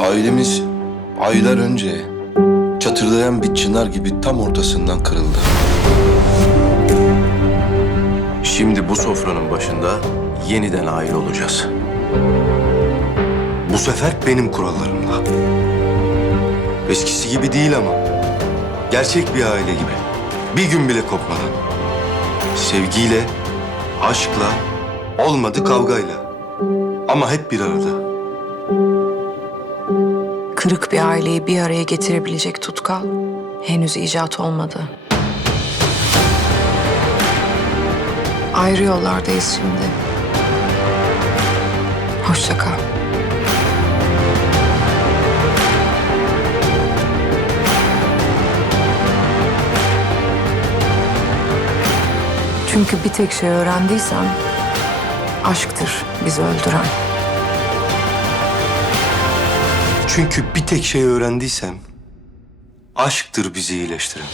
Ailemiz aylar önce çatırdayan bir çınar gibi tam ortasından kırıldı. Şimdi bu sofranın başında yeniden aile olacağız. Bu sefer benim kurallarımla. Eskisi gibi değil ama. Gerçek bir aile gibi. Bir gün bile kopmadan. Sevgiyle, aşkla, olmadı kavgayla. Ama hep bir arada. Kırık bir aileyi bir araya getirebilecek tutkal henüz icat olmadı. Ayrı yollardayız şimdi. Hoşça kal. Çünkü bir tek şey öğrendiysem aşktır bizi öldüren. Çünkü bir tek şey öğrendiysem aşktır bizi iyileştiren.